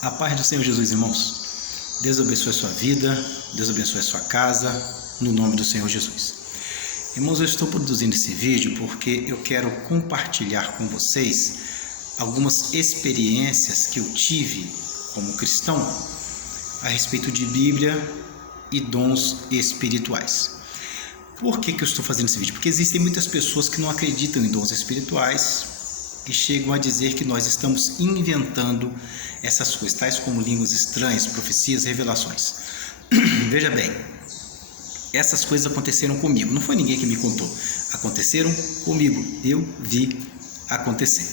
A paz do Senhor Jesus, irmãos. Deus abençoe a sua vida, Deus abençoe a sua casa, no nome do Senhor Jesus. Irmãos, eu estou produzindo esse vídeo porque eu quero compartilhar com vocês algumas experiências que eu tive como cristão a respeito de Bíblia e dons espirituais. Por que eu estou fazendo esse vídeo? Porque existem muitas pessoas que não acreditam em dons espirituais e chegam a dizer que nós estamos inventando essas coisas, tais como línguas estranhas, profecias, revelações. Veja bem, essas coisas aconteceram comigo, não foi ninguém que me contou, aconteceram comigo, eu vi acontecer.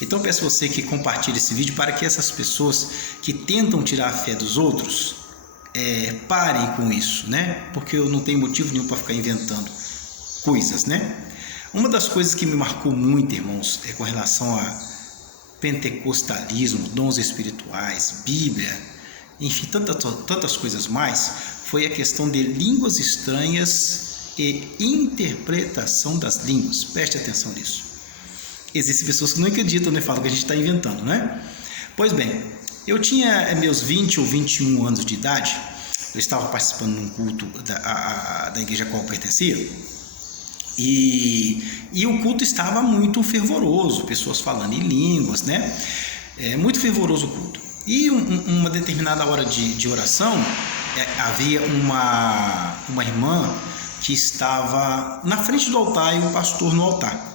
Então peço a você que compartilhe esse vídeo para que essas pessoas que tentam tirar a fé dos outros parem com isso, né? Porque eu não tenho motivo nenhum para ficar inventando coisas, né? Uma das coisas que me marcou muito, irmãos, com relação a pentecostalismo, dons espirituais, Bíblia, enfim, tantas coisas mais, foi a questão de línguas estranhas e interpretação das línguas. Preste atenção nisso. Existem pessoas que não acreditam, né? Falam que a gente está inventando, né? Pois bem, eu tinha meus 20 ou 21 anos de idade, eu estava participando de um culto da igreja a qual eu pertencia, e o culto estava muito fervoroso, pessoas falando em línguas, né? Muito fervoroso o culto. E uma determinada hora de oração, havia uma irmã que estava na frente do altar e o pastor no altar.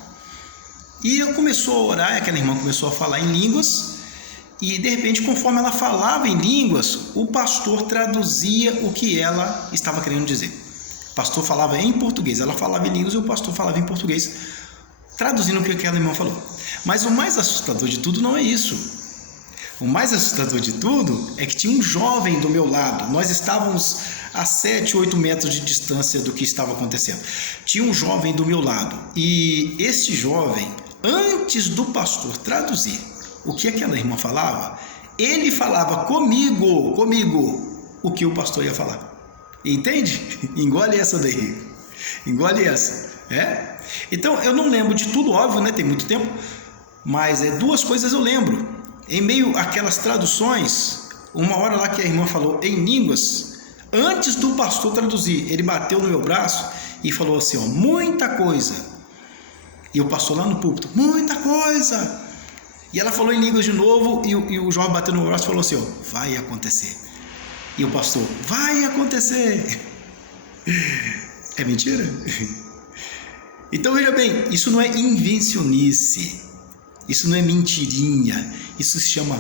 E começou a orar, aquela irmã começou a falar em línguas, e de repente, conforme ela falava em línguas, o pastor traduzia o que ela estava querendo dizer. O pastor falava em português, ela falava em línguas e o pastor falava em português, traduzindo o que aquela irmã falou. Mas o mais assustador de tudo não é isso. O mais assustador de tudo é que tinha um jovem do meu lado. Nós estávamos a 7, 8 metros de distância do que estava acontecendo. Tinha um jovem do meu lado e este jovem, antes do pastor traduzir o que aquela irmã falava, ele falava comigo, o que o pastor ia falar. Entende? Engole essa daí. Engole essa. Então, eu não lembro de tudo, óbvio, né? Tem muito tempo. Mas duas coisas eu lembro. Em meio àquelas traduções, uma hora lá que a irmã falou em línguas, antes do pastor traduzir, ele bateu no meu braço e falou assim, ó, muita coisa. E o pastor lá no púlpito, muita coisa. E ela falou em línguas de novo e o jovem bateu no meu braço e falou assim, ó, vai acontecer. E o pastor, vai acontecer. É mentira? Então veja bem, isso não é invencionice, isso não é mentirinha, isso se chama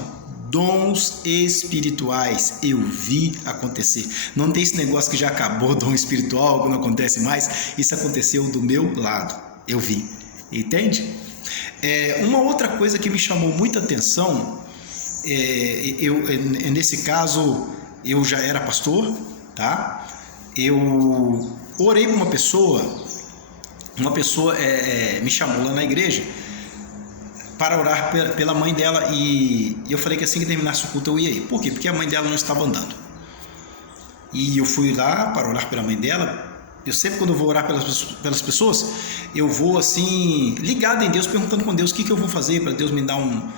dons espirituais. Eu vi acontecer. Não tem esse negócio que já acabou dom espiritual, que não acontece mais. Isso aconteceu do meu lado, eu vi. Entende? Uma outra coisa que me chamou muita atenção, nesse caso, eu já era pastor, tá? Eu orei para uma pessoa me chamou lá na igreja para orar pela mãe dela e eu falei que assim que terminasse o culto eu ia ir. Por quê? Porque a mãe dela não estava andando. E eu fui lá para orar pela mãe dela. Eu sempre, quando eu vou orar pelas pessoas, eu vou assim, ligado em Deus, perguntando com Deus o que eu vou fazer para Deus me dar um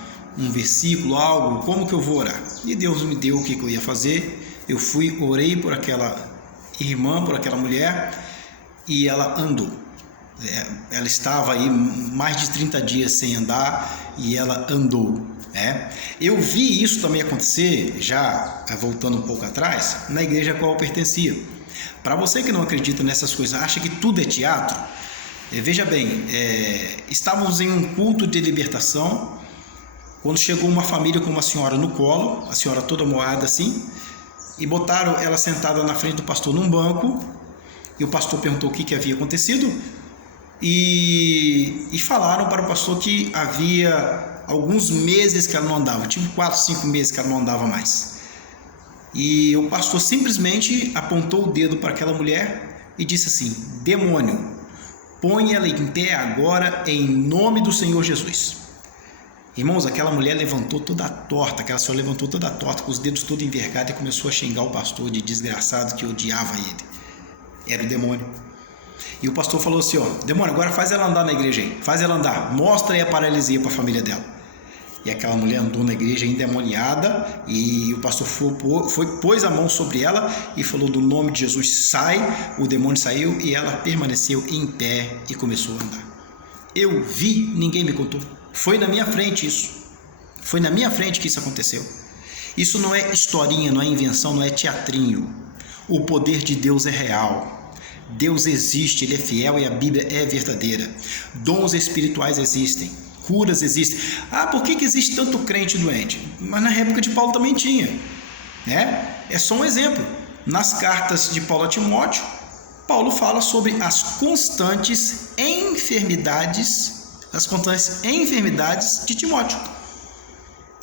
versículo, algo, como que eu vou orar. E Deus me deu o que eu ia fazer. Eu fui, orei por aquela irmã, por aquela mulher, e ela andou. Ela estava aí mais de 30 dias sem andar e ela andou. Eu vi isso também acontecer, já voltando um pouco atrás, na igreja a qual eu pertencia. Para você que não acredita nessas coisas, acha que tudo é teatro, veja bem, estávamos em um culto de libertação, quando chegou uma família com uma senhora no colo, a senhora toda moada assim, e botaram ela sentada na frente do pastor num banco, e o pastor perguntou o que havia acontecido, e falaram para o pastor que havia alguns meses que ela não andava, tipo 4, 5 meses que ela não andava mais. E o pastor simplesmente apontou o dedo para aquela mulher e disse assim, demônio, põe ela em pé agora em nome do Senhor Jesus. Irmãos, aquela mulher levantou toda torta, aquela senhora levantou toda torta, com os dedos todos envergados e começou a xingar o pastor de desgraçado que odiava ele. Era o demônio. E o pastor falou assim, ó, demônio, agora faz ela andar na igreja aí, faz ela andar, mostra aí a paralisia para a família dela. E aquela mulher andou na igreja endemoniada e o pastor pôs a mão sobre ela e falou: do nome de Jesus, sai. O demônio saiu e ela permaneceu em pé e começou a andar. Eu vi, ninguém me contou. Foi na minha frente isso. Foi na minha frente que isso aconteceu. Isso não é historinha, não é invenção, não é teatrinho. O poder de Deus é real. Deus existe, Ele é fiel e a Bíblia é verdadeira. Dons espirituais existem. Curas existem. Por que existe tanto crente doente? Mas na época de Paulo também tinha, né? É só um exemplo. Nas cartas de Paulo a Timóteo, Paulo fala sobre as constantes enfermidades de Timóteo.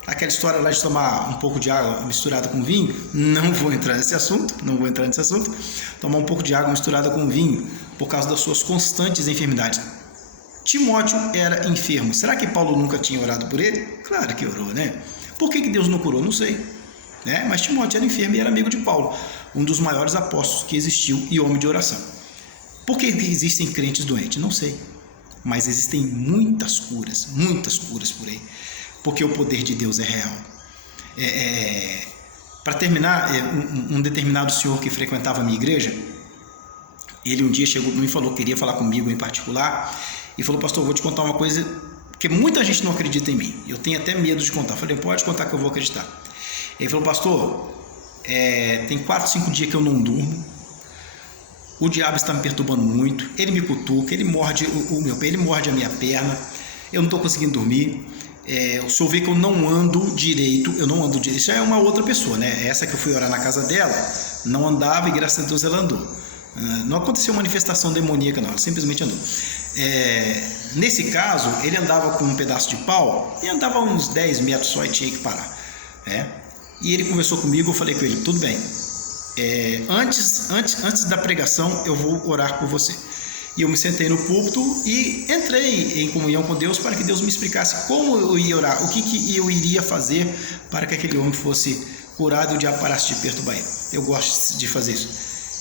Aquela história lá de tomar um pouco de água misturada com vinho, não vou entrar nesse assunto. Tomar um pouco de água misturada com vinho por causa das suas constantes enfermidades. Timóteo era enfermo. Será que Paulo nunca tinha orado por ele? Claro que orou, né? Por que Deus não curou? Não sei. Né? Mas Timóteo era enfermo e era amigo de Paulo, um dos maiores apóstolos que existiu e homem de oração. Por que existem crentes doentes? Não sei. Mas existem muitas curas por aí. Porque o poder de Deus é real. Para terminar, um determinado senhor que frequentava a minha igreja, ele um dia chegou para mim e falou que queria falar comigo em particular. E falou: pastor, eu vou te contar uma coisa que muita gente não acredita em mim. Eu tenho até medo de contar. Eu falei: pode contar que eu vou acreditar. Ele falou: pastor, tem 4, 5 dias que eu não durmo. O diabo está me perturbando muito. Ele me cutuca, ele morde o meu pé, ele morde a minha perna. Eu não estou conseguindo dormir. O senhor vê que eu não ando direito. Isso já é uma outra pessoa, né? Essa que eu fui orar na casa dela não andava e graças a Deus ela andou. Não aconteceu manifestação demoníaca, não. Ela simplesmente andou. Nesse caso, ele andava com um pedaço de pau e andava uns 10 metros só e tinha que parar. E ele conversou comigo, eu falei com ele: tudo bem, antes da pregação eu vou orar por você. E eu me sentei no púlpito e entrei em comunhão com Deus para que Deus me explicasse como eu ia orar, o que eu iria fazer para que aquele homem fosse curado e o diabo parasse de perturbar ele. Eu gosto de fazer isso.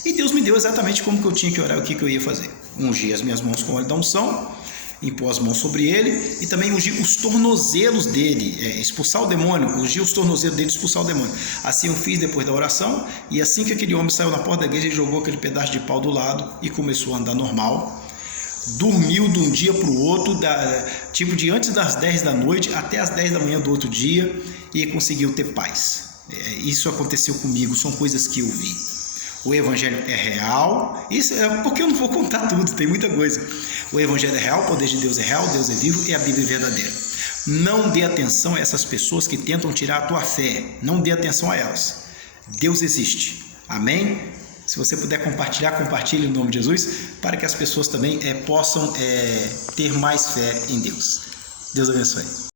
E Deus me deu exatamente como que eu tinha que orar, o que eu ia fazer. Ungir as minhas mãos com óleo da unção, impor as mãos sobre ele e também ungir os tornozelos dele, expulsar o demônio, ungir os tornozelos dele, expulsar o demônio. Assim eu fiz depois da oração, e assim que aquele homem saiu na porta da igreja, ele jogou aquele pedaço de pau do lado e começou a andar normal. Dormiu de um dia para o outro, tipo de antes das 10 da noite até as 10 da manhã do outro dia, e conseguiu ter paz. Isso aconteceu comigo, são coisas que eu vi. O evangelho é real, isso é porque eu não vou contar tudo, tem muita coisa. O evangelho é real, o poder de Deus é real, Deus é vivo e a Bíblia é verdadeira. Não dê atenção a essas pessoas que tentam tirar a tua fé, não dê atenção a elas. Deus existe, amém? Se você puder compartilhar, compartilhe em nome de Jesus, para que as pessoas também possam ter mais fé em Deus. Deus abençoe.